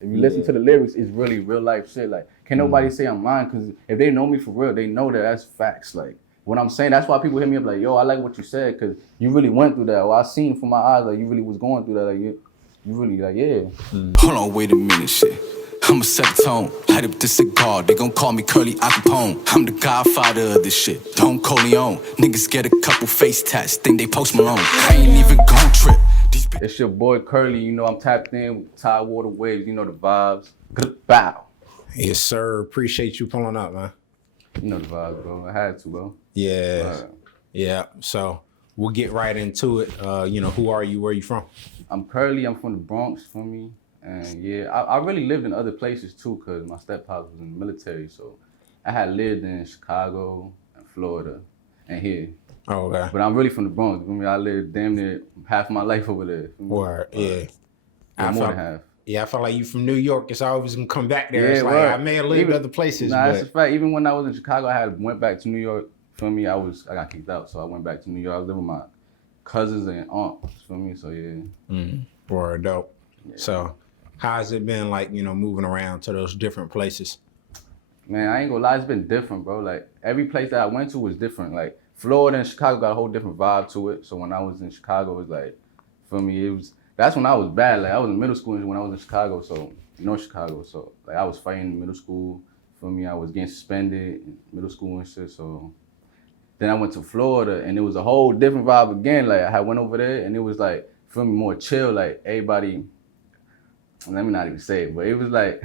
If you listen to the lyrics, it's really real life shit. Like, can't nobody say I'm lying, because if they know me for real, they know that that's facts. Like, what I'm saying, that's why people hit me up like, yo, I like what you said, because you really went through that. Or I seen from my eyes, like, you really was going through that. Like, you really, like, yeah. Hold on, wait a minute, shit. I'ma set the tone, light up the cigar. They gon' call me Curly Acapone. I'm the godfather of this shit, Don Corleone. Niggas get a couple face tats, think they Post Malone. I ain't even gon' trip. It's your boy Curly, you know I'm tapped in with Tide Water Waves, you know the vibes. Bow. Yes, sir. Appreciate you pulling up, man. You know the vibes, bro. I had to, bro. Yeah. Yeah. So we'll get right into it. Who are you? Where are you from? I'm Curly, I'm from the Bronx, for me. And yeah, I really lived in other places too, because my step-pops was in the military. So I had lived in Chicago and Florida and here. Oh, okay. But I'm really from the Bronx. I mean, I lived damn near half my life over there. Word, yeah. More than half. Yeah, I felt like you from New York. It's always gonna come back there. Yeah, it's like I may have lived other places. Nah, that's a fact. Even when I was in Chicago, I went back to New York. For me, I got kicked out, so I went back to New York. I was living with my cousins and aunts. For me, so yeah. Word, dope. Yeah. So, how's it been like? Moving around to those different places. Man, I ain't gonna lie, it's been different, bro. Like every place that I went to was different. Like Florida and Chicago got a whole different vibe to it. So when I was in Chicago, it was like, for me, that's when I was bad. Like I was in middle school when I was in Chicago, so Chicago. So like I was fighting in middle school. For me, I was getting suspended in middle school and shit. So then I went to Florida and it was a whole different vibe again. Like I went over there and it was like, for me, more chill. Like everybody, let me not even say it, but it was like,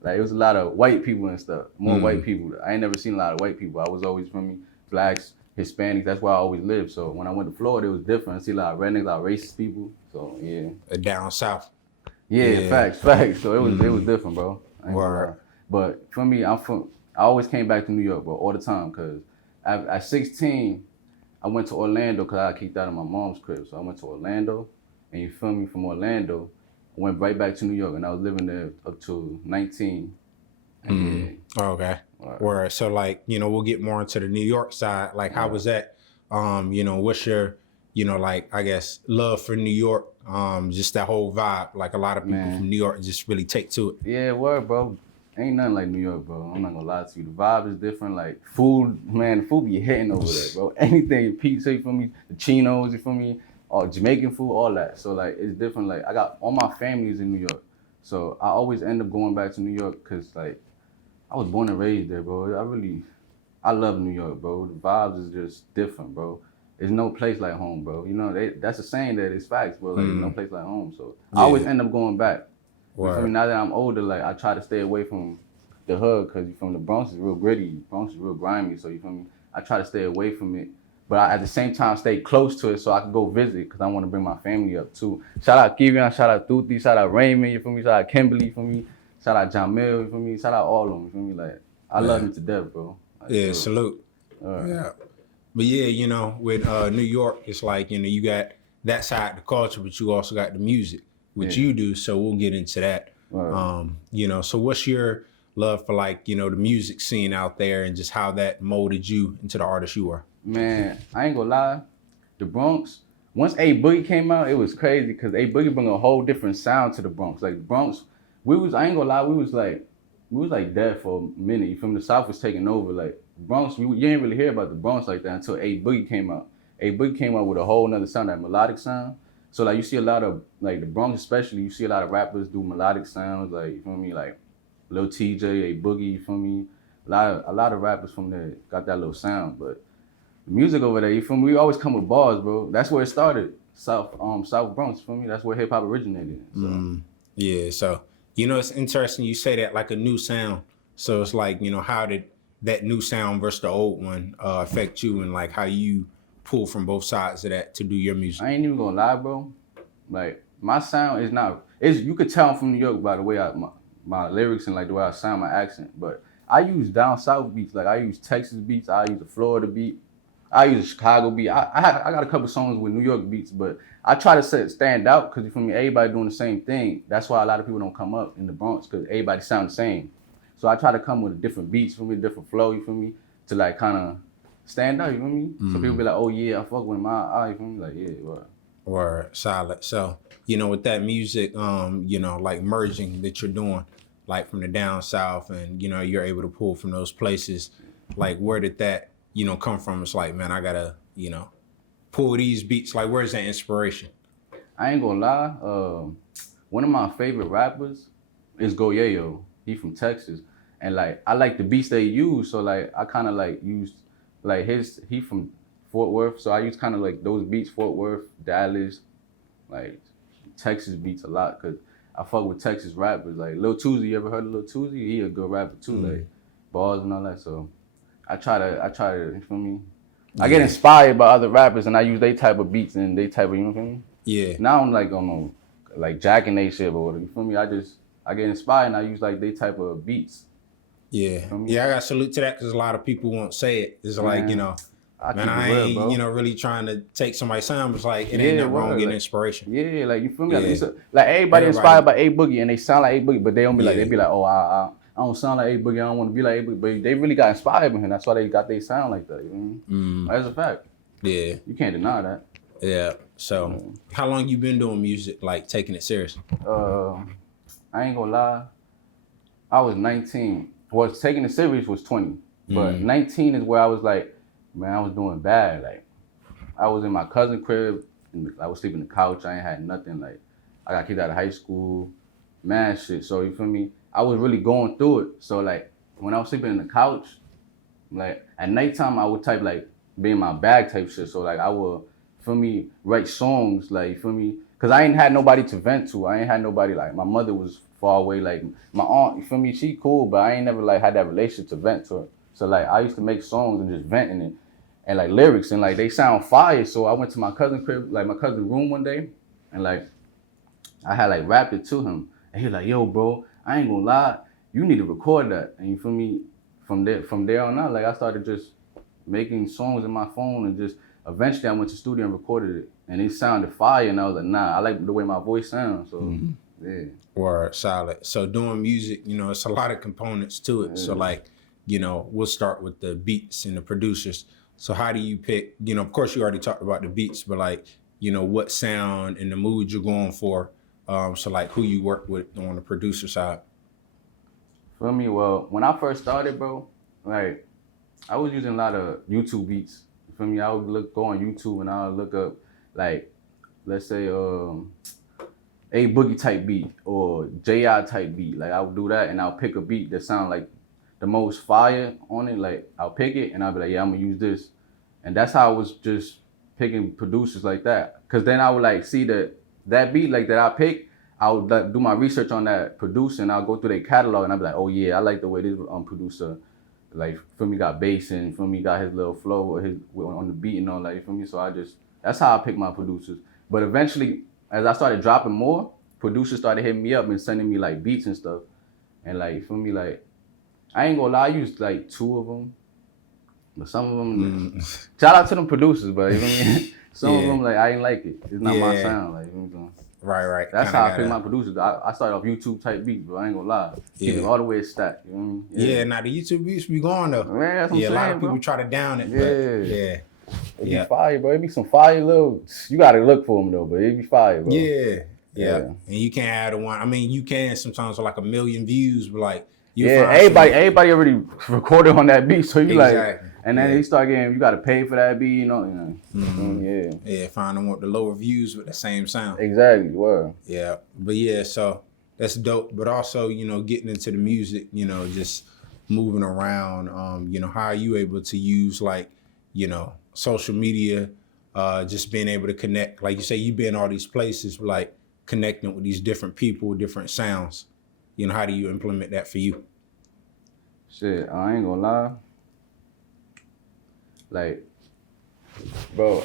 like it was a lot of white people and stuff. More white people. I ain't never seen a lot of white people. I was always, from me, blacks, Hispanics. That's where I always lived. So when I went to Florida, it was different. I see a lot of rednecks, a lot of racist people. So yeah. Down south. Yeah, facts. So it was different, bro. Word. But for me, I always came back to New York, bro, all the time. Cause at 16, I went to Orlando because I got kicked out of my mom's crib. So I went to Orlando, and you feel me, from Orlando, I went right back to New York, and I was living there up to 19. Okay. Word. So like, we'll get more into the New York side. Like, how was that? What's your, like, I guess, love for New York? Just that whole vibe. Like a lot of people from New York just really take to it. Yeah, word, bro. Ain't nothing like New York, bro. I'm not gonna lie to you. The vibe is different. Like food, man, the food be hitting over there, bro. Anything, pizza, you feel me? The chinos, you feel me? Or Jamaican food, all that. So like, it's different. Like I got all my families in New York. So I always end up going back to New York because like, I was born and raised there, bro. I love New York, bro. The vibes is just different, bro. There's no place like home, bro. That's a saying that it's facts, bro. Like, there's no place like home. So I always end up going back. You feel me? Now that I'm older, like I try to stay away from the hood because from the Bronx is real gritty. Bronx is real grimy. So you feel me? I try to stay away from it, but I, at the same time, stay close to it so I can go visit because I want to bring my family up too. Shout out Kivian, shout out Thuti, shout out Raymond, you feel me? Shout out Kimberly, you feel me? Shout out Jamil, you feel me? Shout out all of them, you feel me? Like I love them to death, bro. Like, salute. Yeah. But yeah, with New York, it's like, you got that side of the culture, but you also got the music, which you do. So we'll get into that. So what's your love for like, the music scene out there and just how that molded you into the artist you are? Man, I ain't gonna lie. The Bronx, once A Boogie came out, it was crazy because A Boogie bring a whole different sound to the Bronx. Like the Bronx, I ain't gonna lie, we was like dead for a minute. You feel me? The South was taking over. Like Bronx, you didn't really hear about the Bronx like that until A Boogie came out. A Boogie came out with a whole nother sound, that melodic sound. So like you see a lot of, like the Bronx especially, you see a lot of rappers do melodic sounds, like, you feel me, like Lil TJ, A Boogie, you feel me? A lot of rappers from there got that little sound, but the music over there, you feel me? We always come with bars, bro. That's where it started. South Bronx, you feel me? That's where hip hop originated. So. Yeah, so it's interesting you say that, like a new sound. So it's like, how did that new sound versus the old one affect you, and like how you pull from both sides of that to do your music? I ain't even gonna lie, bro. Like my sound is not. You could tell I'm from New York by the way my lyrics and like the way I sound, my accent. But I use down south beats. Like I use Texas beats. I use a Florida beat. I use a Chicago beat. I got a couple songs with New York beats, but I try to stand out because you feel me. Everybody doing the same thing. That's why a lot of people don't come up in the Bronx because everybody sound the same. So I try to come with different beats, for me, different flow. You feel me? To like kind of stand out, you feel me? So people be like, oh yeah, I fuck with my eye, you feel me? Like, yeah, Or solid. So, with that music, like merging that you're doing, like from the down south, and you're able to pull from those places. Like, where did that, come from? It's like, man, I gotta, pull these beats. Like, where's that inspiration? I ain't gonna lie. One of my favorite rappers is Goyeo. He from Texas, and like I like the beats they use. So like I kind of like used like he from Fort Worth, so I use kind of like those beats, Fort Worth, Dallas, like Texas beats a lot, cause I fuck with Texas rappers. Like Lil Tuzi, you ever heard of Lil Tuzi? He a good rapper too, like bars and all that. So I try to, you feel me? I get inspired by other rappers and I use they type of beats and they type of, you know what I mean? Yeah. Now I'm like on like jacking they shit or whatever, you feel me? I get inspired and I use like they type of beats. Yeah. Yeah, I got to salute to that because a lot of people won't say it. It's like, I ain't, really trying to take somebody's sound. It's like, it ain't nothing wrong getting inspiration. Yeah, like, you feel me? Yeah. Like everybody inspired by A Boogie and they sound like A Boogie, but they don't be like, they be like, oh, I don't sound like A Boogie, I don't want to be like A Boogie, but they really got inspired by him. That's why they got their sound like that, you know what I mean? That's a fact. Yeah. You can't deny that. Yeah. So, how long you been doing music, like taking it serious? I ain't gonna lie, I was 19. Well, taking it serious was 20, but 19 is where I was like, man, I was doing bad. Like, I was in my cousin's crib, and I was sleeping on the couch. I ain't had nothing. Like, I got kicked out of high school, mad shit. So, you feel me? I was really going through it. So, like, when I was sleeping in the couch, like, at nighttime, I would type, like, be in my bag type shit. So, like, I would, feel me, write songs, like, you feel me? Because I ain't had nobody to vent to. I ain't had nobody, like, my mother was far away. Like, my aunt, you feel me? She cool, but I ain't never, like, had that relationship to vent to her. So, like, I used to make songs and just venting it. And, like, lyrics, and, like, they sound fire. So, I went to my cousin's crib, like, my cousin's room one day. And, like, I had, like, rapped it to him. And he was like, yo, bro, I ain't gonna lie. You need to record that. And, you feel me? From there on out, like, I started just making songs in my phone. And just, eventually, I went to the studio and recorded it. And it sounded fire. And I was like, nah, I like the way my voice sounds. So, yeah. Word, solid. So doing music, it's a lot of components to it. Yeah. So like, we'll start with the beats and the producers. So how do you pick, of course you already talked about the beats, but like, what sound and the mood you're going for. So like who you work with on the producer side. For me, well, when I first started, bro, like I was using a lot of YouTube beats. For me, I would go on YouTube and I would look up like, let's say, A Boogie type beat or J.I. type beat. Like I would do that and I'll pick a beat that sound like the most fire on it. Like I'll pick it and I'll be like, yeah, I'm gonna use this. And that's how I was just picking producers like that. Cause then I would like see that beat like that I pick, I would like, do my research on that producer and I'll go through their catalog and I'll be like, oh yeah, I like the way this producer, like for me got bass and for me got his little flow or his on the beat and all that, for me. So that's how I pick my producers. But eventually, as I started dropping more, producers started hitting me up and sending me like beats and stuff. And like, for me, like, I ain't gonna lie, I used like 2 of them. But some of them, shout out to them producers, but you know what I mean? Some of them, like, I ain't like it. It's not my sound, like, you know what I'm saying? Right. That's how I pick my producers. I started off YouTube type beats, but I ain't gonna lie. Keep it all the way stacked, you know what I mean? Yeah, now the YouTube beats be going though. Man, that's what I'm saying, a lot of people bro. try to down it, It be fire, bro. It be some fire little, you gotta look for them though, but it be fire, bro. Yeah. And you can't add one. I mean, you can sometimes with like 1 million views, but like, everybody already recorded on that beat, so you like, and then you start getting, you got to pay for that beat, you know. Find them with the lower views with the same sound. Exactly, well. Yeah, but so that's dope. But also, getting into the music, just moving around. How are you able to use like, social media, just being able to connect? Like you say, you've been all these places, like connecting with these different people, different sounds. How do you implement that for you? Shit, I ain't gonna lie. Like, bro,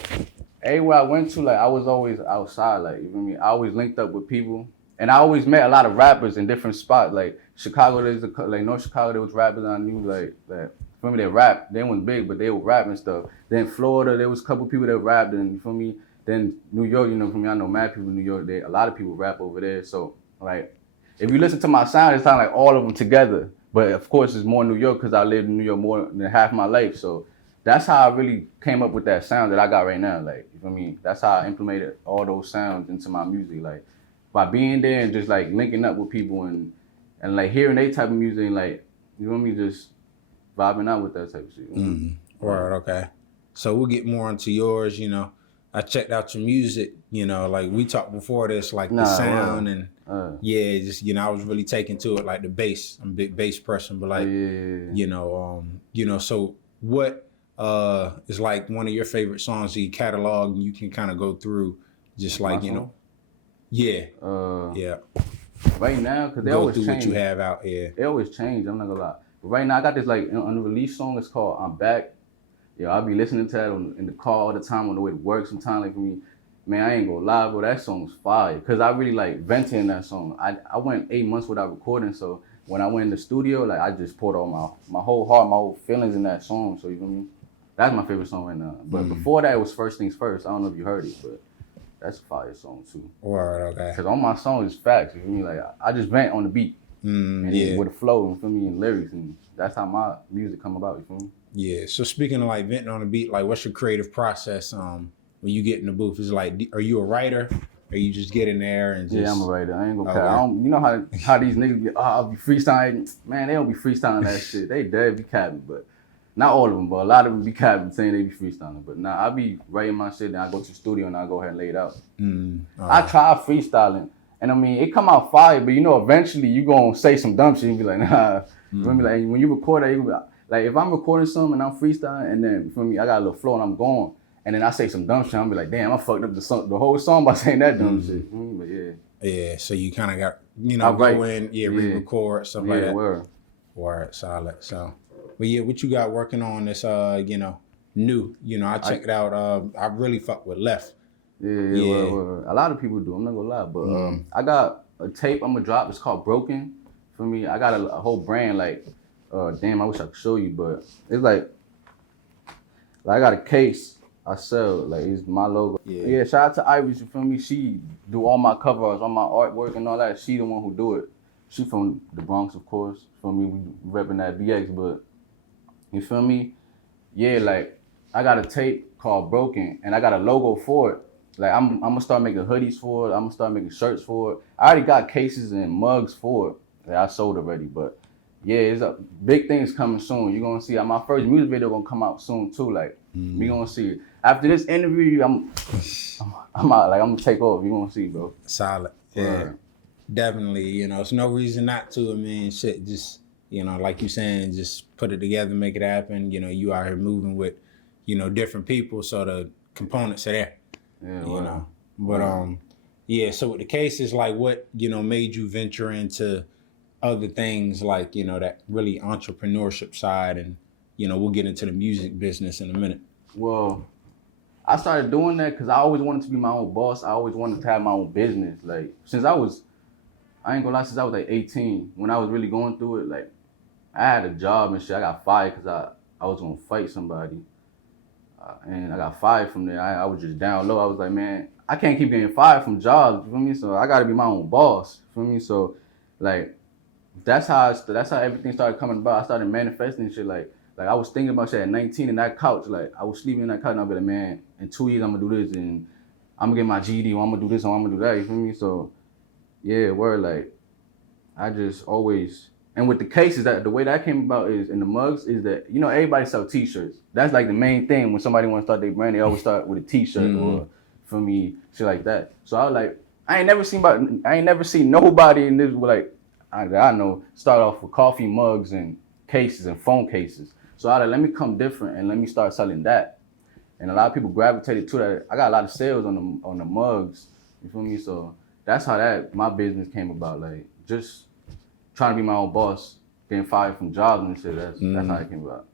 everywhere I went to, like, I was always outside, like, you feel me? I always linked up with people. And I always met a lot of rappers in different spots. Like, Chicago, North Chicago, there was rappers I knew, like, that, for me, they rap. They weren't big, but they would rap and stuff. Then Florida, there was a couple people that rapped, and, you feel me? Then New York, for me, I know mad people in New York. A lot of people rap over there. So, like, if you listen to my sound, it sounds like all of them together. But, of course, it's more New York because I lived in New York more than half my life. So, that's how I really came up with that sound that I got right now. Like, you feel me? That's how I implemented all those sounds into my music. Like, by being there and just like linking up with people and like hearing they type of music and like, you feel me, just vibing out with that type of shit. Word, okay. So we'll get more into yours, you know. I checked out your music, you know, like we talked before this, like the sound and yeah, just, you know, I was really taken to it, like the bass. I'm a big bass person, but like, you know, so what is like one of your favorite songs that you catalog and you can kind of go through just like, you know, yeah. Right now, because they go always through change. What you have out, yeah. They always change, I'm not gonna lie. But right now, I got this like unreleased song, it's called I'm Back. Yo, I'll be listening to that in the car all the time on the way to work sometimes. Like for me, man, I ain't gonna lie, bro, that song was fire. Cause I really like venting in that song. I went 8 months without recording, so when I went in the studio, like I just poured all my whole heart, my whole feelings in that song. So you feel me? That's my favorite song right now. But before that, it was First Things First. I don't know if you heard it, but that's a fire song too. Word, okay. Cause all my songs is facts. You feel me? Like I just vent on the beat and with a flow. You feel me? And lyrics, and that's how my music come about. You feel me? Yeah. So speaking of like venting on the beat, like what's your creative process when you get in the booth? Is like, are you a writer? Or you just get in there and just... Yeah, I'm a writer. I ain't gonna cap. I don't, you know how these niggas be, I'll be freestyling. Man, they don't be freestyling that shit. They dead be capping, but not all of them, but a lot of them be capping saying they be freestyling. But nah, I be writing my shit, then I go to the studio and I go ahead and lay it out. I try freestyling, and I mean, it come out fire, but you know, eventually you gonna say some dumb shit and be like, nah. You feel me? Like when you record that, you be like, if I'm recording something and I'm freestyling, and then for me, I got a little flow and I'm going, and then I say some dumb shit, I'm be like, damn, I fucked up the whole song by saying that dumb shit. But yeah. Yeah, so you kind of got, you know, go in, re-record, stuff like that. Word, solid. So, but yeah, what you got working on this, you know, new, you know, I checked it out. I really fuck with Left. Yeah. A lot of people do, I'm not gonna lie, but I got a tape I'm gonna drop, it's called Broken. For me, I got a whole brand, like, damn, I wish I could show you, but it's like I got a case I sell, like it's my logo. Yeah, shout out to Iris, you feel me? She do all my covers, all my artwork and all that. She the one who do it. She from the Bronx, of course. For me, we repping that BX, but you feel me? Yeah, like I got a tape called Broken, and I got a logo for it. Like I'm gonna start making hoodies for it. I'm gonna start making shirts for it. I already got cases and mugs for it that I sold already, but yeah, it's a big things coming soon. You're gonna see my first music video gonna come out soon too. Like we gonna see it. After this interview, I'm out. Like I'm gonna take off. You gonna see, bro. Solid. Yeah, definitely. You know, there's no reason not to. I mean, shit. Just, you know, like you saying, just put it together, make it happen. You know, you out here moving with, you know, different people, so the components are there. Yeah, you know. But yeah. So with the cases, like, what, you know, made you venture into other things, like, you know, that really entrepreneurship side, and, you know, we'll get into the music business in a minute. Well, I started doing that because I always wanted to be my own boss. I always wanted to have my own business. Like, since I ain't gonna lie, since I was like 18, when I was really going through it, like, I had a job and shit. I got fired because I was gonna fight somebody. And I got fired from there. I was just down low. I was like, man, I can't keep getting fired from jobs, you feel me? So I gotta be my own boss, you feel me? So, like, that's how everything started coming about. I started manifesting shit. Like I was thinking about shit at 19 in that couch. Like I was sleeping in that couch and I'd be like, man, in 2 years I'm gonna do this and I'm gonna get my GED, or I'm gonna do this, or I'm gonna do that. You feel me? So yeah, like I just always, and with the cases, that the way that came about is in the mugs is that, you know, everybody sell t-shirts. That's like the main thing when somebody wanna start their brand, they always start with a t-shirt or for me, shit like that. So I was like, I ain't never seen nobody in this with like, I know, start off with coffee mugs and cases and phone cases. So I like, let me come different and let me start selling that. And a lot of people gravitated to that. I got a lot of sales on the mugs, you feel me? So that's how my business came about. Like, just trying to be my own boss, getting fired from jobs and shit. That's how it came about.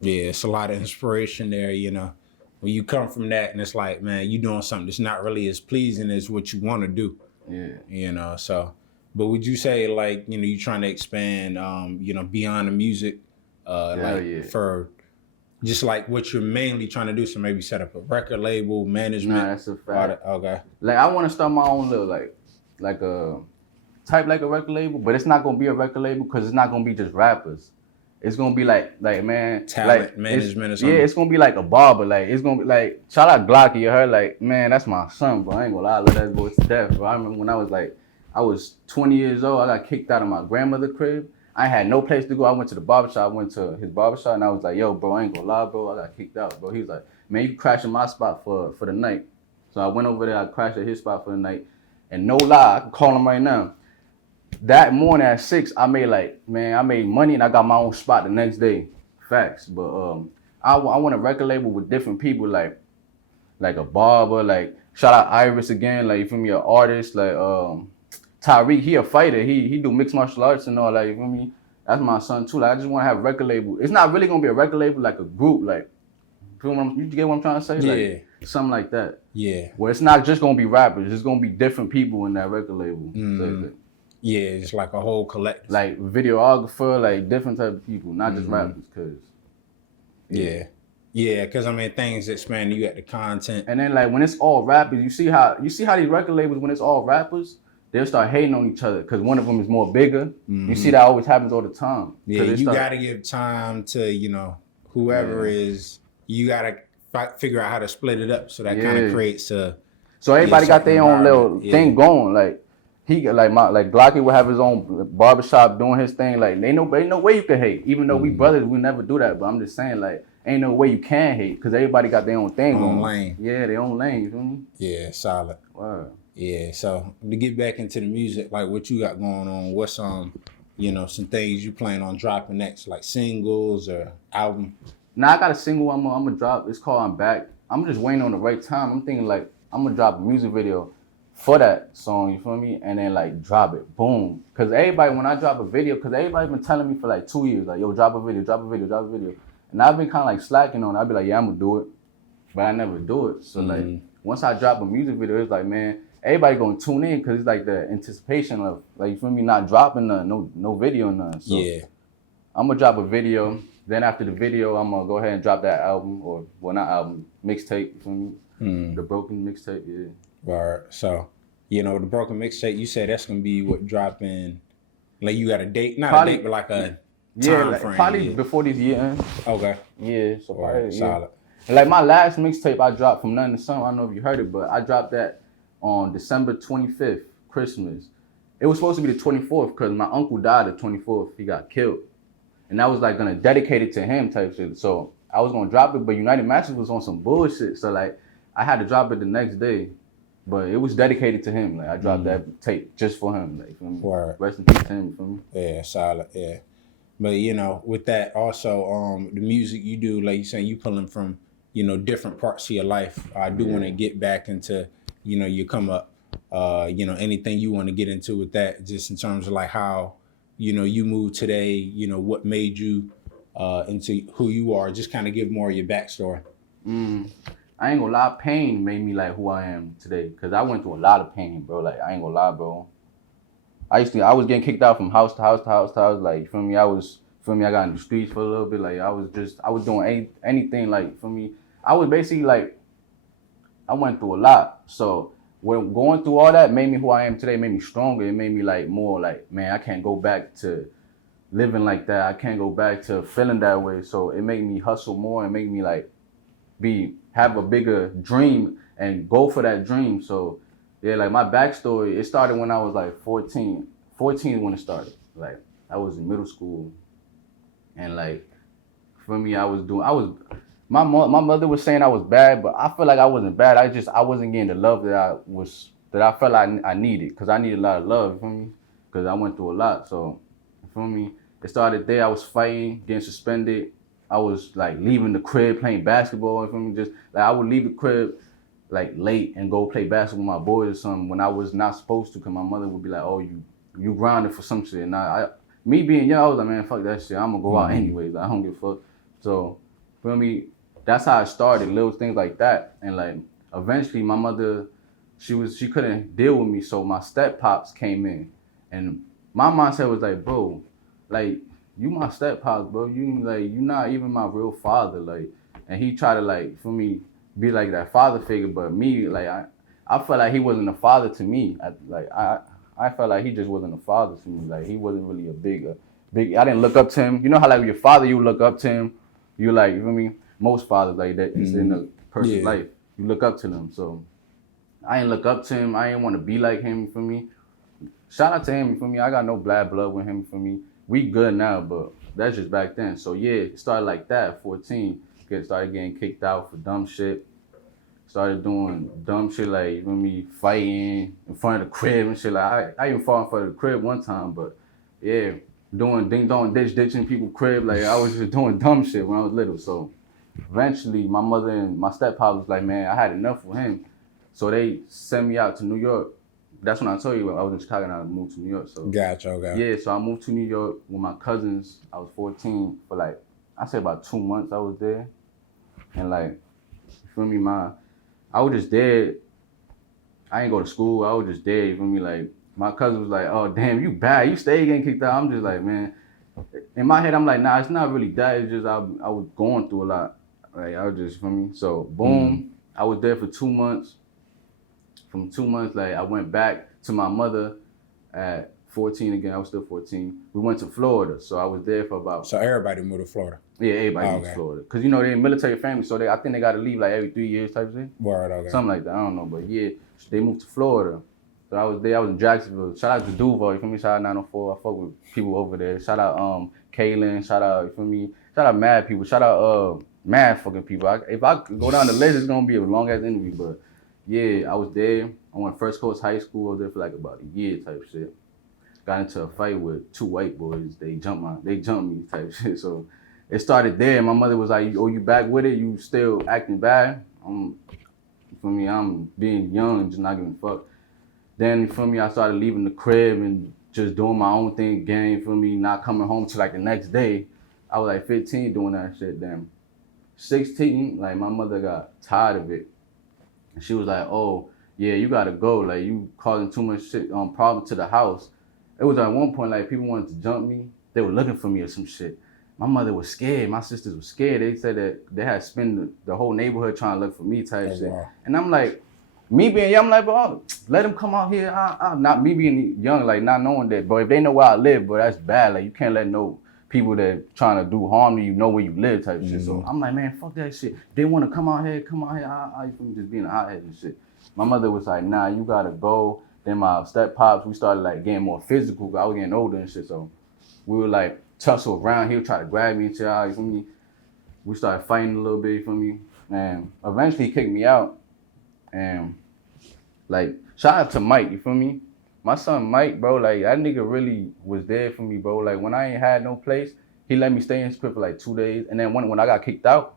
Yeah, it's a lot of inspiration there, you know. When you come from that and it's like, man, you doing something that's not really as pleasing as what you want to do. Yeah. You know, so. But would you say, like, you know, you trying to expand, you know, beyond the music, for just like what you're mainly trying to do? So maybe set up a record label, management. Nah, that's a fact. Okay. Like I want to start my own little like a type like a record label, but it's not gonna be a record label because it's not gonna be just rappers. It's gonna be like man, talent like management or it's, something. yeah, it's gonna be like a barber. Like it's gonna be like shout out Glocky, you heard? Like man, that's my son, bro. I ain't gonna lie, I love that boy to death, bro. I remember when I was 20 years old. I got kicked out of my grandmother's crib. I had no place to go. I went to the barbershop. I went to his barbershop, and I was like, yo, bro, I ain't gonna lie, bro. I got kicked out, bro. He was like, man, you can crash in my spot for the night. So I went over there. I crashed at his spot for the night. And no lie, I can call him right now. That morning at 6, I made money, and I got my own spot the next day. Facts. But I want a record label with different people, like a barber, like shout out Iris again, like you feel me, an artist, like Tyreek, he a fighter, he do mixed martial arts and all that, you feel me? That's my son too. Like I just want to have a record label. It's not really gonna be a record label, like a group, like you get what I'm trying to say? Yeah. Like something like that. Yeah. Where it's not just gonna be rappers, it's gonna be different people in that record label. So, yeah, it's like a whole collective. like videographer, like different type of people, not just rappers, cause yeah, because I mean things expand. You got the content, and then like when it's all rappers, you see how these record labels, when it's all rappers, they'll start hating on each other because one of them is more bigger. You see that always happens all the time. Yeah, you got to give time to whoever is. You got to figure out how to split it up so that kind of creates a. So everybody got their own little thing going. Like he like Glocky will have his own barbershop doing his thing. Like ain't no way you can hate. Even though we brothers, we never do that. But I'm just saying like ain't no way you can hate because everybody got their own thing going. Lane. Yeah, their own lane. You feel me? Yeah, solid. Wow. Yeah, so to get back into the music, like what you got going on, what's some things you plan on dropping next, like singles or album? Now I got a single I'm gonna drop. It's called I'm Back. I'm just waiting on the right time. I'm thinking like I'm gonna drop a music video for that song, you feel me? And then like drop it, boom. Cause everybody, when I drop a video, cause everybody been telling me for like 2 years, like yo, drop a video. And I've been kind of like slacking on it. I'd be like, yeah, I'm gonna do it. But I never do it. So like once I drop a music video, it's like, man, everybody gonna tune in because it's like the anticipation of like, you feel me, not dropping no video none. So yeah. I'm gonna drop a video. Then after the video, I'm gonna go ahead and drop that album, or well, not album, mixtape. You feel me? The Broken mixtape, yeah. Right. So, the Broken mixtape, you said that's gonna be what dropping. Like you got a date, not probably, a date, but like a time frame. Probably before this year ends. Okay. Yeah. So probably, solid. Like my last mixtape, I dropped From Nothing to Something. I don't know if you heard it, but I dropped that on December 25th, Christmas. It was supposed to be the 24th because my uncle died the 24th. He got killed. And I was like gonna dedicate it to him type shit. So I was gonna drop it, but United Masters was on some bullshit. So like I had to drop it the next day. But it was dedicated to him. Like I dropped that tape just for him. Like, feel me? Word. Rest in peace to him, you feel me? Yeah, solid, yeah. But with that also, the music you do, like you saying, you pulling from, different parts of your life. I do want to get back into, you come up, anything you want to get into with that, just in terms of like how, you moved today, what made you into who you are. Just kind of give more of your backstory. I ain't gonna lie, pain made me like who I am today. Cause I went through a lot of pain, bro. Like I ain't gonna lie, bro. I was getting kicked out from house to house to house to house. Like, you feel me? I got in the streets for a little bit. Like I was doing anything, like, for me. I was basically like, I went through a lot. So when going through all that made me who I am today, made me stronger. It made me like more like, man, I can't go back to living like that. I can't go back to feeling that way. So it made me hustle more and make me like have a bigger dream and go for that dream. So yeah, like my backstory, it started when I was like 14. 14 is when it started. Like I was in middle school, and like for me, my mother was saying I was bad, but I feel like I wasn't bad. I wasn't getting the love that I felt like I needed, because I needed a lot of love, you feel me? Because I went through a lot. So, you feel me? It started there. I was fighting, getting suspended. I was like leaving the crib, playing basketball, you feel me? Just like I would leave the crib like late and go play basketball with my boys or something when I was not supposed to, because my mother would be like, oh, you grinding for some shit. And me being young, I was like, man, fuck that shit. I'm gonna go out anyways. I don't give a fuck. So, feel me? That's how it started, little things like that. And like eventually my mother, she couldn't deal with me, so my step pops came in. And my mindset was like, bro, like you my step pops, bro. You not even my real father. Like, and he tried to like, for me, be like that father figure, but me, like I felt like he wasn't a father to me. I felt like he just wasn't a father to me. Like he wasn't really a big. I didn't look up to him. You know how like your father, you look up to him. You like, you feel me? Most fathers like that. It's in a person's life. You look up to them. So I ain't look up to him. I ain't want to be like him. For me. Shout out to him. For me, I got no bad blood with him. For me, we good now, but that's just back then. So yeah, it started like that. 14, started getting kicked out for dumb shit. Started doing dumb shit like, you feel me, fighting in front of the crib and shit. Like I even fought in front of the crib one time, but yeah, doing ding dong ditching people's crib. Like I was just doing dumb shit when I was little. So eventually, my mother and my stepfather was like, man, I had enough with him. So they sent me out to New York. That's when I told you I was in Chicago and I moved to New York. So Gotcha, okay. yeah, so I moved to New York with my cousins. I was 14 for like, I say about 2 months I was there. And like, you feel me, I was just there. I ain't go to school. I was just there, you feel me? Like, my cousin was like, oh, damn, you bad. You stay getting kicked out. I'm just like, man. In my head, I'm like, nah, it's not really that. It's just I was going through a lot. Like, I was just, you feel me? So, boom. I was there for 2 months. From 2 months, like, I went back to my mother at 14 again. I was still 14. We went to Florida. So, I was there for about... So, everybody moved to Florida? Yeah, everybody moved to Florida. Because, you know, they're a military family, so I think they got to leave like every 3 years type of thing. Word, okay. Something like that. I don't know. But, yeah, they moved to Florida. So, I was there. I was in Jacksonville. Shout out to Duval. You feel me? Shout out 904. I fuck with people over there. Shout out Kaylin. Shout out, you feel me? Shout out mad people. Shout out mad fucking people. If I go down the list, it's going to be a long-ass interview. But, yeah, I was there. I went First Coast High School. I was there for like about a year type shit. Got into a fight with 2 white boys. They jumped me type shit. So it started there. My mother was like, "Oh, you back with it? You still acting bad?" For me, I'm being young and just not giving a fuck. Then for me, I started leaving the crib and just doing my own thing again. For me, not coming home till like the next day. I was like 15 doing that shit. Then 16, like my mother got tired of it. And she was like, "Oh, yeah, you gotta go. Like you causing too much shit problem to the house." It was at one point like people wanted to jump me. They were looking for me or some shit. My mother was scared. My sisters were scared. They said that they had spent the whole neighborhood trying to look for me type shit. Wow. And I'm like, me being young, I'm like, bro, let them come out here. Not me being young, like not knowing that. But if they know where I live, bro, that's bad. Like you can't let no people that trying to do harm to you know where you live type shit. So I'm like, man, fuck that shit. They want to come out here. I just being a hothead and shit. My mother was like, nah, you gotta go. Then my step pops, we started like getting more physical. I was getting older and shit, so we would like tussle around. He would try to grab me and shit. You feel me? We started fighting a little bit, you feel me? And eventually he kicked me out. And like, shout out to Mike, you feel me? My son Mike, bro, like that nigga really was there for me, bro. Like when I ain't had no place, he let me stay in his crib for like 2 days. And then when I got kicked out,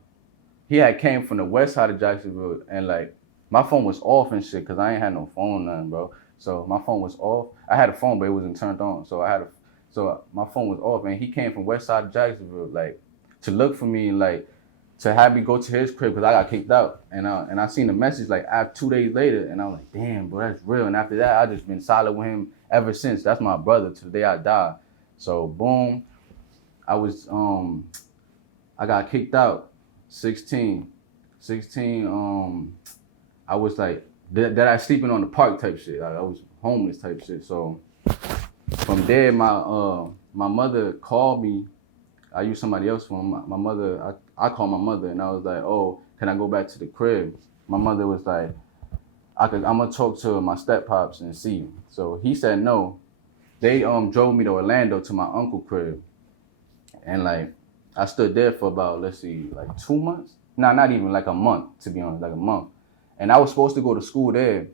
he had came from the west side of Jacksonville and like my phone was off and shit because I ain't had no phone, nothing, bro. So my phone was off. I had a phone, but it wasn't turned on. So my phone was off, and he came from west side of Jacksonville, like to look for me, like to have me go to his crib because I got kicked out. And I seen the message like 2 days later, and I was like, damn, bro, that's real. And after that, I just been solid with him ever since. That's my brother to the day I die. So boom, I got kicked out, 16. I was like, that I sleeping on the park type shit. I was homeless type shit. So from there, my mother called me. I used somebody else for my mother. I called my mother and I was like, oh, can I go back to the crib? My mother was like, I'm gonna talk to my step pops and see him. So he said no. They drove me to Orlando to my uncle's crib. And like, I stood there for about, let's see, like 2 months? Nah, not even like a month, to be honest, like a month. And I was supposed to go to school there,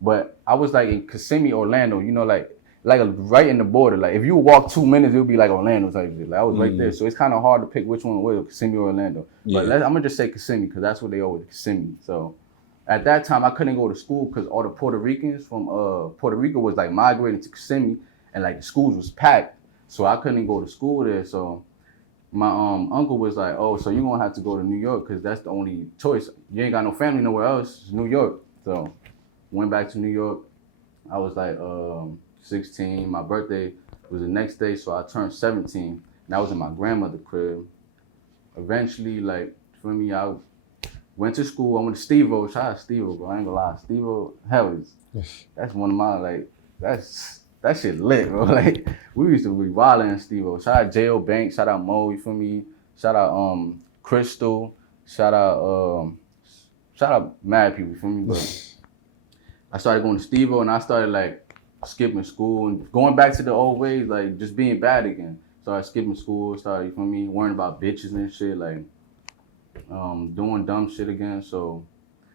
but I was like in Kissimmee, Orlando, you know, like right in the border. Like if you walk 2 minutes, it would be like Orlando type shit. Like I was right there. So it's kind of hard to pick which one was Kissimmee or Orlando. Yeah. But I'm gonna just say Kissimmee because that's what they always Kissimmee. So at that time I couldn't go to school because all the Puerto Ricans from Puerto Rico was like migrating to Kissimmee and like the schools was packed. So I couldn't go to school there. So my uncle was like, oh, so you're going to have to go to New York because that's the only choice. You ain't got no family nowhere else. It's New York. So went back to New York. I was like 16. My birthday was the next day, so I turned 17. And I was in my grandmother's crib. Eventually, like, for me, I went to school. I went to Steve-O. Shout out Steve-O, bro. I ain't going to lie. Steve-O, hell, that's one of my, like, that's that shit lit, bro. Like we used to be wilding in Steve-O. Shout out J.O. Banks, shout out Mo, you feel me? Shout out Crystal, shout out mad people, you feel me? But I started going to Steve-O and I started like skipping school and going back to the old ways, like just being bad again. Started skipping school, started, you feel me, worrying about bitches and shit, like doing dumb shit again. So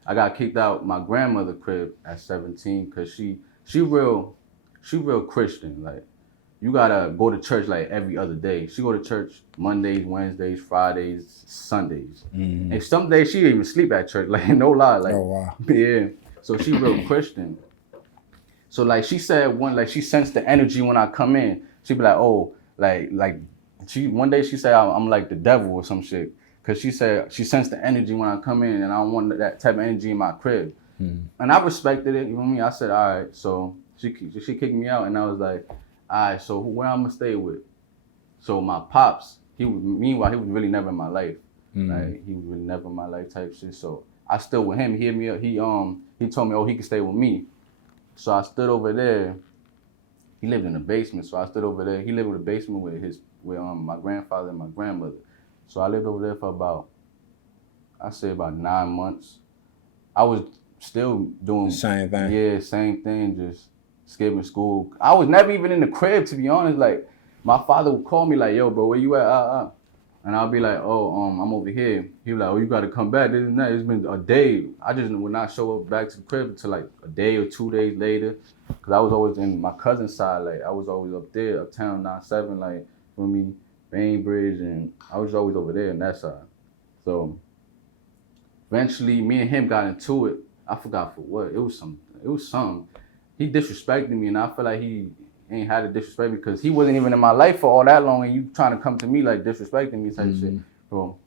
I got kicked out my grandmother crib at 17 because she real Christian. Like you gotta go to church like every other day. She go to church Mondays, Wednesdays, Fridays, Sundays. Mm-hmm. And some days she didn't even sleep at church. Like no lie. Like Oh wow. yeah. So she real Christian. So like she said she sensed the energy when I come in. She be like, oh, like she one day she said I'm like the devil or some shit. Cause she said she sensed the energy when I come in and I don't want that type of energy in my crib. Mm-hmm. And I respected it, you know what I mean? I said, all right, so she kicked me out and I was like, all right, so where I'm gonna stay with? So my pops, he was really never in my life. Mm-hmm. Like he was really never in my life type shit. So I stood with him, he hit me up, he told me, oh, he could stay with me. So I stood over there. He lived in the basement, so I stood over there. He lived in the basement with my grandfather and my grandmother. So I lived over there for about 9 months. I was still doing The same thing. Yeah, same thing, just skipping school. I was never even in the crib, to be honest. Like my father would call me like, yo, bro, where you at? And I'll be like, oh, I'm over here. He was like, oh, you gotta come back. This and that. It's been a day. I just would not show up back to the crib until like a day or 2 days later. Cause I was always in my cousin's side. Like I was always up there, uptown 97, like for me, Bainbridge, and I was always over there on that side. So eventually me and him got into it. I forgot for what. It was something. He disrespected me and I feel like he ain't had to disrespect me because he wasn't even in my life for all that long and you trying to come to me like disrespecting me type shit. Bro,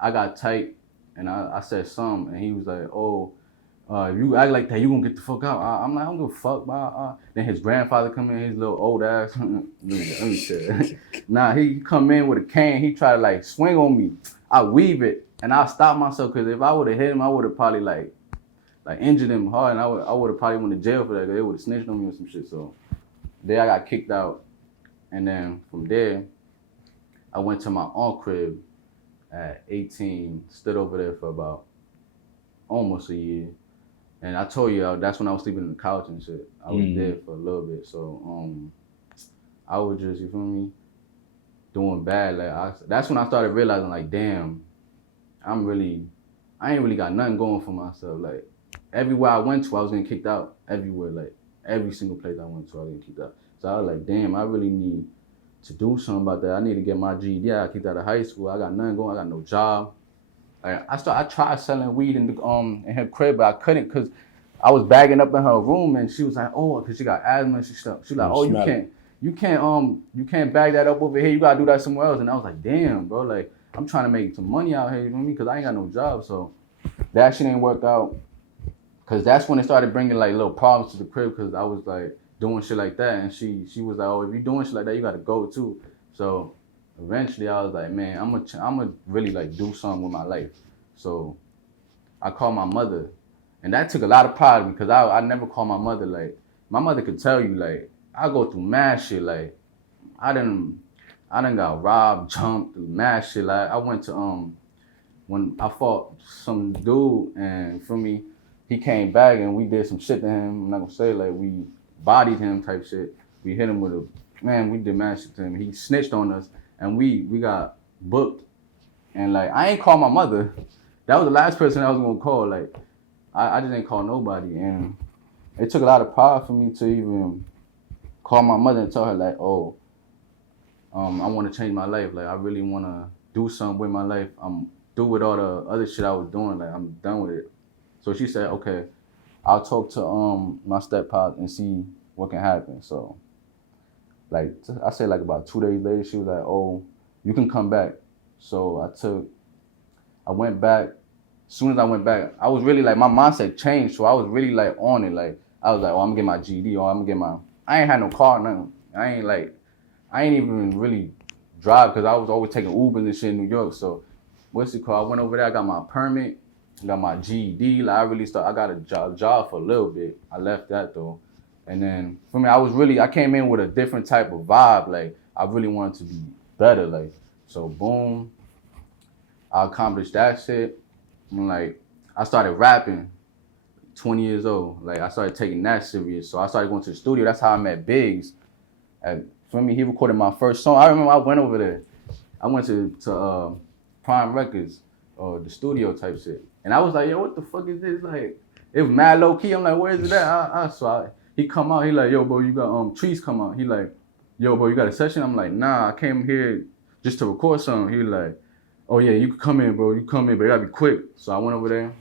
I got tight and I said something and he was like, oh, if you act like that, you gonna get the fuck out. I'm like, I don't give a fuck, bro. Then his grandfather come in, his little old ass. Let me say Nah, he come in with a cane. He try to like swing on me. I weave it and I stop myself because if I would have hit him, I would have probably like injured him hard and I would have probably went to jail for that. They would have snitched on me or some shit. So there I got kicked out. And then from there, I went to my aunt crib at 18, stood over there for about almost a year. And I told you that's when I was sleeping on the couch and shit. I was there for a little bit. So I was just, you feel me, doing bad. That's when I started realizing like, damn, I ain't really got nothing going for myself. Like everywhere I went to, I was getting kicked out. Everywhere, like every single place I went to, I was getting kicked out. So I was like, damn, I really need to do something about that. I need to get my GED. I got kicked out of high school. I got nothing going. I got no job. Like I tried selling weed in her crib, but I couldn't because I was bagging up in her room, and she was like, "Oh, because she got asthma." She was like, "Oh, you can't bag that up over here. You gotta do that somewhere else." And I was like, "Damn, bro, like I'm trying to make some money out here, you know what I mean? Because I ain't got no job." So that shit didn't work out. Because that's when it started bringing like little problems to the crib. Because I was like doing shit like that, and she was like, "Oh, if you doing shit like that, you gotta go too." So eventually, I was like, man, I'm gonna really like do something with my life. So I called my mother, and that took a lot of pride because I never called my mother. Like my mother could tell you, like I go through mad shit. Like I done got robbed, jumped, through mad shit. Like I went to when I fought some dude, and for me, he came back and we did some shit to him. I'm not gonna say like we bodied him type shit. We hit him with we did mad shit to him. He snitched on us. And we got booked. And like, I ain't call my mother. That was the last person I was gonna call. Like, I just didn't call nobody. And it took a lot of pride for me to even call my mother and tell her like, oh, I wanna change my life. Like, I really wanna do something with my life. I'm through with all the other shit I was doing. Like, I'm done with it. So she said, okay, I'll talk to my stepfather and see what can happen. So like I said, like about 2 days later, she was like, "Oh, you can come back." So I went back. As soon as I went back, I was really like my mindset changed. So I was really like on it. Like I was like, "Oh, I'm gonna get my GED, or I'm gonna get my." I ain't had no car, nothing. I ain't even really drive because I was always taking Ubers and shit in New York. So what's it called? I went over there. I got my permit, got my GED. Like I got a job for a little bit. I left that though. And then for me, I came in with a different type of vibe. Like I really wanted to be better. Like so, boom, I accomplished that shit. And like I started rapping. 20 years old. Like I started taking that serious. So I started going to the studio. That's how I met Biggs. For me, he recorded my first song. I remember I went over there. I went to Prime Records, the studio type shit. And I was like, yo, what the fuck is this? Like, it was mad low key. I'm like, where is it at? He come out. He like, yo, bro, you got Trees come out. He like, yo, bro, you got a session? I'm like, nah, I came here just to record something. He like, oh yeah, you can come in, bro. You come in, but you gotta be quick. So I went over there.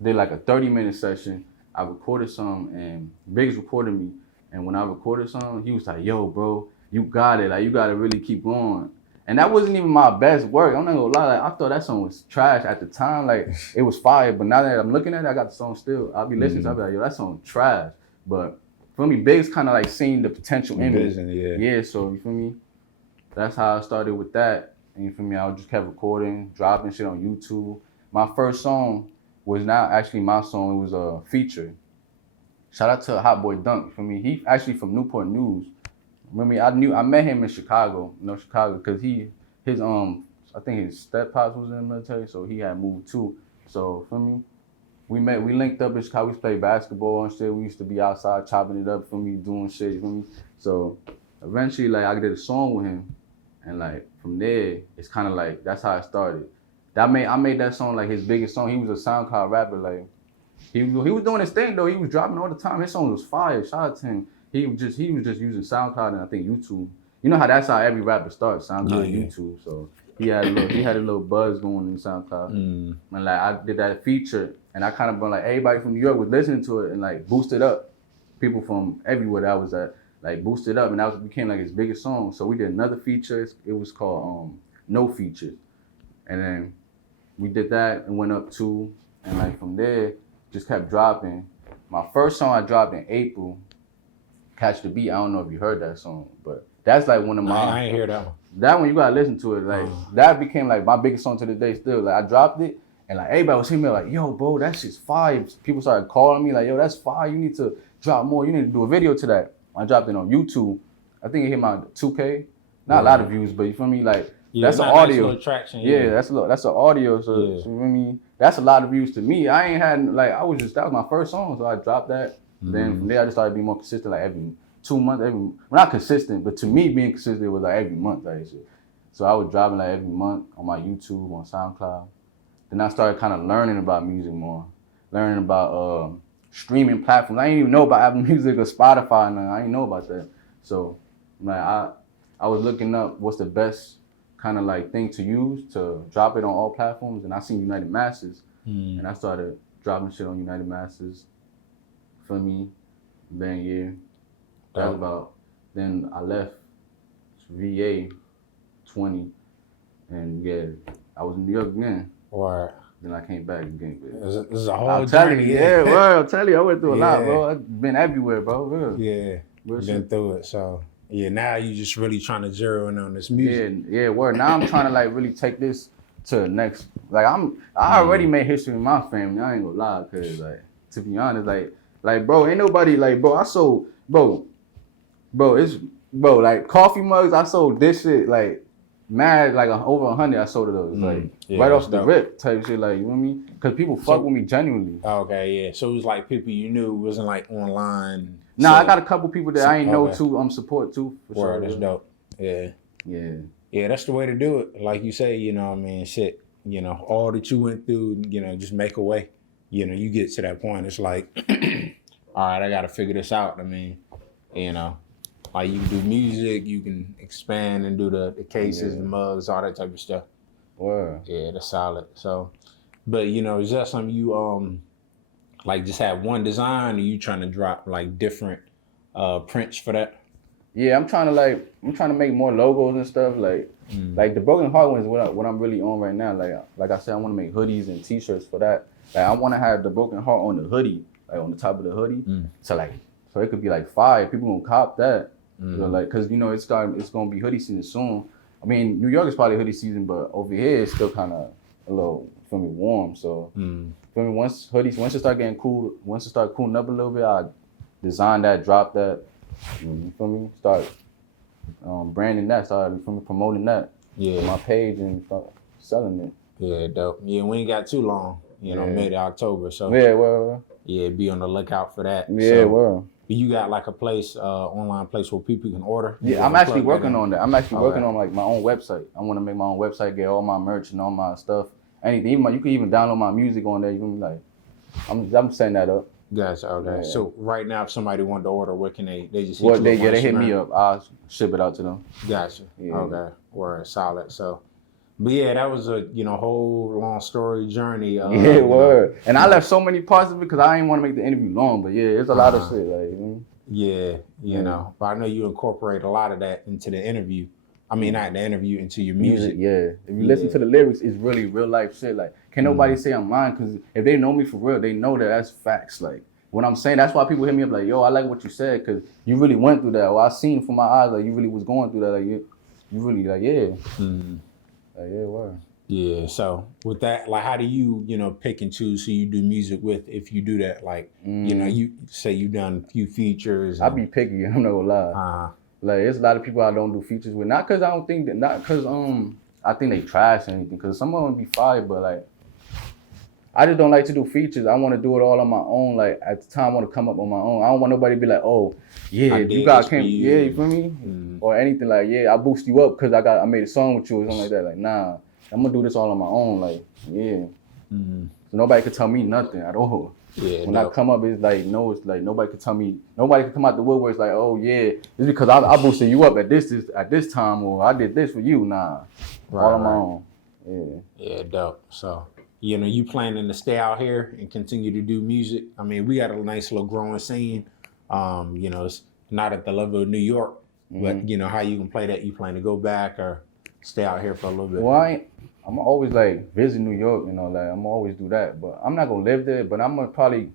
Did like a 30-minute session. I recorded some and Biggs recorded me. And when I recorded some, he was like, yo, bro, you got it. Like, you got to really keep going. And that wasn't even my best work. I'm not going to lie. Like, I thought that song was trash at the time. Like, it was fire. But now that I'm looking at it, I got the song still. I'll be listening to it. I'll be like, yo, that song trash. But for me, Biggs kind of like seen the potential in me. Yeah, so you feel me? That's how I started with that. And you feel me? I just kept recording, dropping shit on YouTube. My first song was not actually my song. It was a feature. Shout out to Hot Boy Dunk. For me, he actually from Newport News. Remember, I met him in Chicago. Chicago, because I think his step pops was in the military, so he had moved too. So for me, we linked up in Chicago. We played basketball and shit. We used to be outside chopping it up for me, doing shit. For me, so eventually, like I did a song with him, and like from there, it's kind of like that's how it started. I made that song like his biggest song. He was a SoundCloud rapper. Like he was doing his thing though. He was dropping all the time. His song was fire. Shout out to him. He was just using SoundCloud and I think YouTube. You know how that's how every rapper starts, SoundCloud, YouTube. So he had a little buzz going in SoundCloud. And like I did that feature and I kind of been like everybody from New York was listening to it and like boosted up. People from everywhere that I was at like boosted up and that became like his biggest song. So we did another feature. It was called No Features. And then we did that and went up 2, and like from there, just kept dropping. My first song I dropped in April, Catch the Beat. I don't know if you heard that song, but that's like one of my. I ain't hear that one. That one you gotta listen to it. Like that became like my biggest song to this day. Still, like I dropped it, and like everybody was hitting me like, "Yo, bro, that shit's fire." People started calling me like, "Yo, that's fire. You need to drop more. You need to do a video to that." I dropped it on YouTube. I think it hit my 2K. Not a lot of views, but you feel me? Like. Yeah, that's an audio. Nice traction, that's an audio. So you feel me? That's a lot of views to me. I ain't had like that was my first song, so I dropped that. Then from there I just started being more consistent, like every 2 months, well, not consistent, but to me being consistent was like every month, like shit. So I was dropping like every month on my YouTube, on SoundCloud. Then I started kind of learning about music more, learning about streaming platforms. I didn't even know about Apple Music or Spotify, and I didn't know about that. So like I was looking up what's the best kind of like thing to use to drop it on all platforms, and I seen United Masters, and I started dropping shit on United Masters. For me, then that was about. Then I left VA 20, and I was in New York again. Right. Then I came back again. This is a whole journey. I'm telling you, I went through a lot, bro. I've been everywhere, bro. Real. Yeah, been through it, so. Yeah, now you just really trying to zero in on this music. Yeah, word. Now I'm trying to like really take this to the next. Like I already made history in my family. I ain't gonna lie, cause like to be honest, like bro, ain't nobody like bro. I sold like coffee mugs. I sold this shit like mad like over 100. I sold of those like right off the rip type shit. Like you know what I mean? Cause people fuck with me genuinely. Okay, yeah. So it was like people you knew, it wasn't like online. Nah, I got a couple people that I ain't know to support too. For sure. That's dope. Yeah. Yeah, that's the way to do it. Like you say, you know what I mean, shit, you know, all that you went through, you know, just make a way. You know, you get to that point, it's like, all right, I got to figure this out. I mean, you know, like you can do music, you can expand and do the cases, the mugs, all that type of stuff. Wow. Yeah, that's solid. So, but, you know, is that something you, like just have one design, or you trying to drop like different prints for that? Yeah, I'm trying to make more logos and stuff. Like the Broken Heart one is what I'm really on right now. Like I said, I want to make hoodies and T-shirts for that. Like I want to have the Broken Heart on the hoodie, like on the top of the hoodie. So it could be like fire. People gonna cop that. So like, cause you know it's gonna be hoodie season soon. I mean, New York is probably hoodie season, but over here it's still kind of a little, warm. So. Once it start getting cool, once it start cooling up a little bit, I design that, drop that. You feel me? Start branding that, start, you feel me, promoting that. Yeah. On my page and start selling it. Yeah, dope. Yeah, we ain't got too long, you know, mid-October. So yeah, well. Yeah, be on the lookout for that. Yeah, so, well. You got like a place, online place where people can order? Yeah, I'm actually working on that. I'm actually working on like my own website. I want to make my own website, get all my merch and all my stuff. Anything, even you can even download my music on there. You can like, I'm setting that up. Gotcha. Okay. Yeah. So right now, if somebody wanted to order, what can they just? Well, they hit me up. I'll ship it out to them. Gotcha. Yeah. Okay. Word. Solid. So, but yeah, that was a whole long story journey. Yeah, word. And I left so many parts of it because I didn't want to make the interview long. But yeah, it's a lot of shit. Like, yeah, you know. But I know you incorporate a lot of that into the interview. I mean, not the interview, into your music. Yeah. If you listen to the lyrics, it's really real life shit. Like, can't nobody say I'm lying, because if they know me for real, they know that that's facts. Like, what I'm saying, that's why people hit me up like, yo, I like what you said, because you really went through that. Or I seen from my eyes, like, you really was going through that. Like, you really, like, yeah. Like, yeah, word. Yeah, so with that, like, how do you, pick and choose who you do music with if you do that? Like, you say you've done a few features. I be picky, I'm not gonna lie. Like, there's a lot of people I don't do features with. Not because I don't think that, not because I think they trash or anything, because some of them be fire, but like, I just don't like to do features. I want to do it all on my own. Like, at the time, I want to come up on my own. I don't want nobody to be like, oh, yeah, you feel me? Or anything like, yeah, I boost you up because I made a song with you or something like that. Like, nah, I'm gonna do this all on my own. Like, yeah. So nobody could tell me nothing at all. Yeah, when I come up, it's like, no, it's like nobody could tell me, nobody could come out the woodwork. It's like, oh yeah, it's because I boosted you up at this time, or I did this for you. Nah, all on my own. Yeah, dope. So, you planning to stay out here and continue to do music? I mean, we got a nice little growing scene. It's not at the level of New York, but how you can play that? You plan to go back or stay out here for a little bit? Well, I'm always like visit New York, like I'm always do that, but I'm not gonna live there. But I'm gonna probably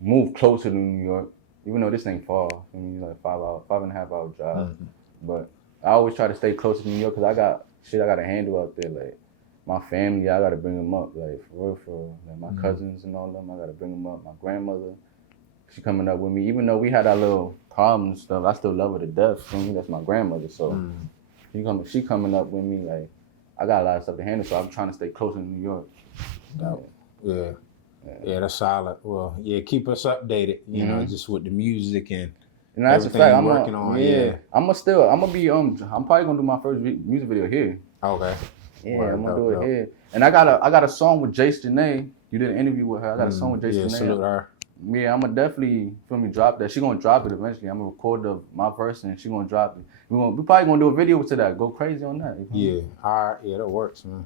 move closer to New York, even though this ain't far. I mean, like 5.5 hour drive. But I always try to stay closer to New York because I got shit I gotta handle out there. Like my family, I gotta bring them up, like for real. Like my cousins and all them, I gotta bring them up. My grandmother, she coming up with me. Even though we had our little problems and stuff, I still love her to death. That's my grandmother, so she coming up with me like. I got a lot of stuff to handle, so I'm trying to stay closer to New York. Yeah, that's solid. Well, yeah, keep us updated, just with the music and that's everything you're working on. Yeah. I'm probably gonna do my first music video here. Okay. Yeah, I'm gonna do it here. And I got a song with Jace Janae. You did an interview with her. I got a song with Jace Janae. Salute her. Yeah, I'm gonna definitely drop that. She gonna drop it eventually. I'm gonna record my verse and she gonna drop it. We probably gonna do a video to that. Go crazy on that. Yeah, all right. Yeah, that works, man.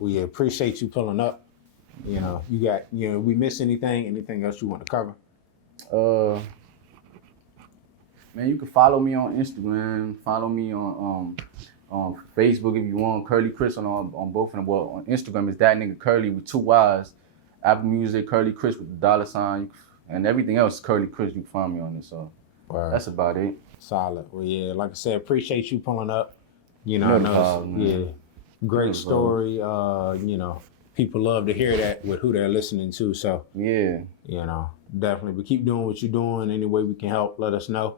We appreciate you pulling up. You got, we miss anything else you want to cover? Man, you can follow me on Instagram. Follow me on Facebook if you want. Curly Chris on both of them. Well, on Instagram is that nigga Curly with 2 Y's. Apple Music, Curly Chris with the $sign. And everything else, Curly Chris, you can find me on it. So that's about it. Solid. Well, yeah, like I said, appreciate you pulling up. I know, great story. People love to hear that with who they're listening to. So yeah, definitely. But keep doing what you're doing. Any way we can help, let us know.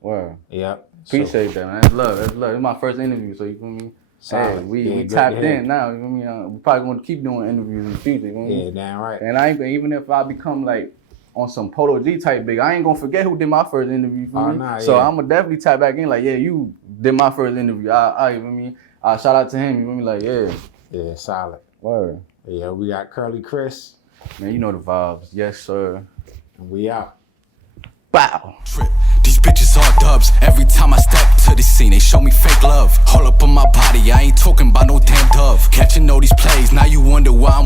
Wow. Yeah. Appreciate that, man. That's love. It's my first interview, so you feel me? Hey, we tapped in now. You feel me? We're probably going to keep doing interviews in the future. You know what I mean? Yeah, damn right. And even if I become like on some Polo G type big, I ain't gonna forget who did my first interview for me. Nah, so I'm gonna definitely tap back in like, yeah, you did my first interview. You feel me? Shout out to him. You feel me? Like, yeah. Yeah, solid. Word. Yeah, we got Curly Chris. Man, you know the vibes. Yes, sir. And we out. Bow. These bitches all dubs. Every time I step to the scene, they show me fake love. All up on my body, I ain't talking about no damn dove. Catching all these plays, now you wonder why I'm